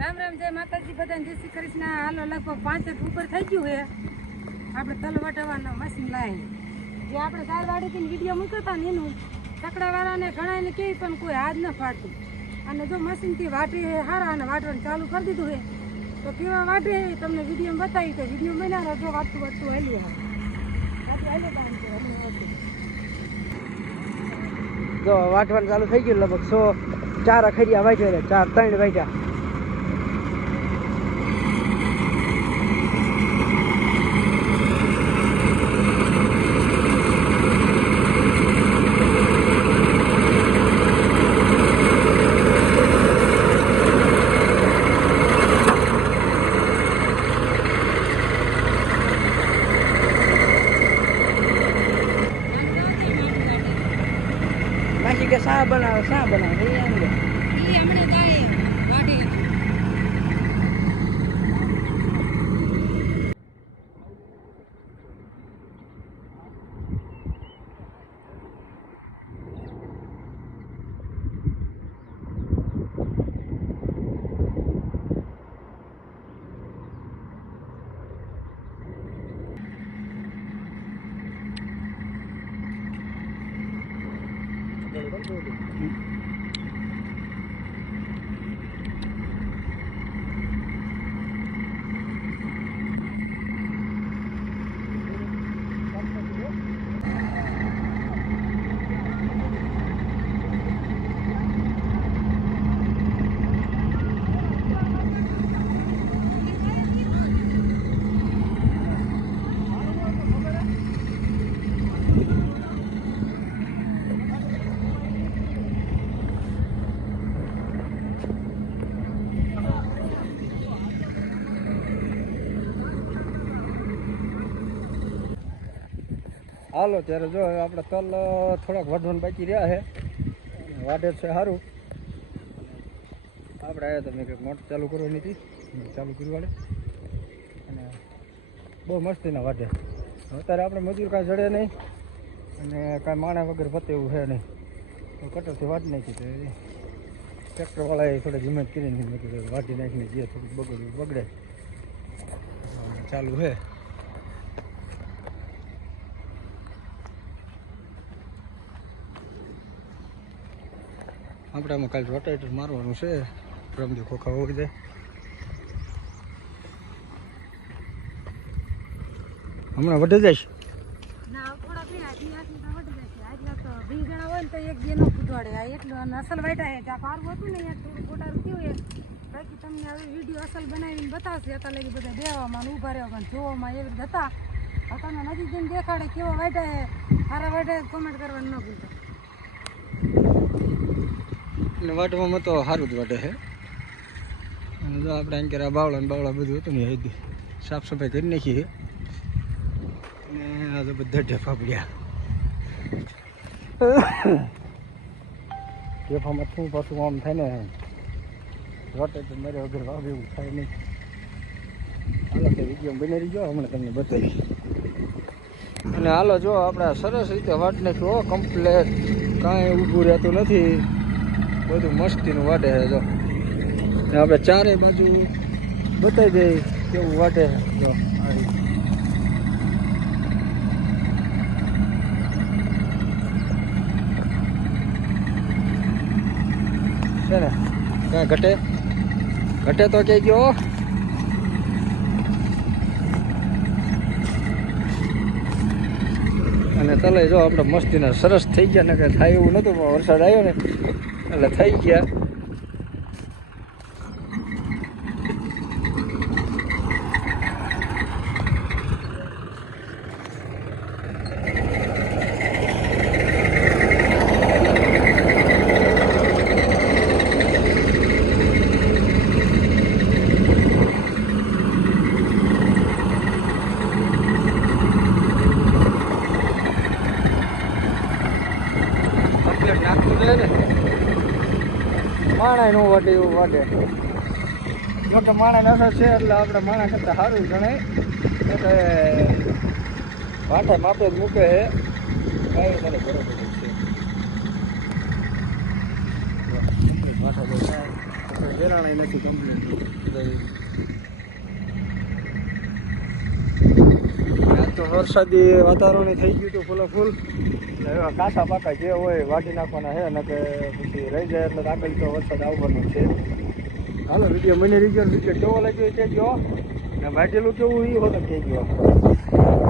રામ રામ જય માતાજી બધાને જય શ્રી કૃષ્ણ. હાલો લગભગ 5 ઉપર થઈ ગયું છે. આપણે તલ વટાવવાનું મશીન લાવી જે આપણે સારવાડીથી વિડીયો મૂકતા ને એનું ચકડાવાળાને ઘણાને કહે પણ કોઈ હાથ ન ફાડતું. અને જો મશીનથી વાટે સારા અને વાટવાનું ચાલુ કરી દીધું છે તો કેવા વાટે તમને વિડીયો બતાવી તો વિડીયો બનાવો. જો વાટતું વાટતું હાલી જો વાટવાનું ચાલુ થઈ ગયું. લગભગ 4 અખરિયા વાગ્યા, 3 વાગ્યા. કે શા બનાવે હમણાં ગાય વાટી હાલો ત્યારે જો આપણે તલ થોડાક વધવાનું બાકી રહ્યા છે. વાઢે છે સારું. આપણે આવ્યા તમે કંઈક મોટર ચાલુ કરવાની હતી, ચાલુ કરી વાળે અને બહુ મસ્તીના વાઢે. અત્યારે આપણે મજૂર કાંઈ જડે નહીં અને કાંઈ માણા વગર પતે એવું છે નહીં. તો કટરથી વાઢી નાખી તો ટ્રેક્ટરવાળાએ થોડીક હિંમત કરીને વાઢી નાખીને જે થોડુંક બગડે ચાલુ છે. આપણે આમાં કાલે રોટાવેટર મારવાનું છે. રમદી ખોખા હોવી જાય. હમણાં વઢી જઈશ ના થોડા વઢી જશે. આજલા તો 20 જણા હોય ને તો એક બે નો ફૂટવાડે. એટલું અને અસલ વાટા છે. જ્યાં પારવું હતું ને અહીંયા થોડું ખોટારું થયું હોય. બાકી તમને હવે વિડીયો અસલ બનાવીને બતાવશે. અત્યારે લગી બધા દેવામાં ઊભા રહેવા જોવામાં એવી રીતે હતા. તમને નજીક જઈને દેખાડે કેવો વાટા છે. સારા વાટા કોમેન્ટ કરવાનું ન ભૂલતા. અને વાટવામાં તો સારું જ વાટે છે. અને જો આપણે અહીં ક્યારે બાવળા ને બાવળા બધું હતું ને એ સાફ સફાઈ કરી નાખીએ. અને આ તો બધા ઢેફા પડ્યા. ઢેફામાં શું પાછું આમ થાય ને વાટે તો મારે વગર વાવ એવું થાય નહીં. હાલો તો વિડીયો બની રહી ગયો હમણાં તમને બતાવી. અને હાલો જો આપણે સરસ રીતે વાટ નાખ્યું કમ્પ્લેટ. કાંઈ ઊભું રહેતું નથી. બધું મસ્તીનું વાટે છે. જો આપણે ચારે બાજુ બતાવી દઈએ કેવું વાટે છે. જો છે ને કાંઈ ઘટે તો ક્યાંય ગયો. અને તલે જો આપણે મસ્તીના સરસ થઈ ગયા ને કાંઈ થાય એવું નહોતું પણ વરસાદ આવ્યો ને એટલે થઈ ગયા. નાખતું જાય ને માણા નો વાટે એવું વાટે. જોકે માણા નસો છે એટલે આપણે માણા કરતાં સારું ગણાય. એટલે વાટે માપે જ મૂકે છે. કાંઈ મને બરોબર છે. વાટા વેરાણાય નથી કમ્પ્લીટ. આજ તો વરસાદી વાતાવરણ થઈ ગયું હતું ફૂલે ફૂલ. એટલે એવા કાસા પાકા જે હોય વાટી નાખવાના છે ને કે પછી રહી જાય એટલે આગળ તો વરસાદ આવવાનો છે. હાલો વિડીયો મને રીજો વિડીયો કેવો લાગ્યો છે જો ને વાટેલું કેવું એ હોત કહી ગયો.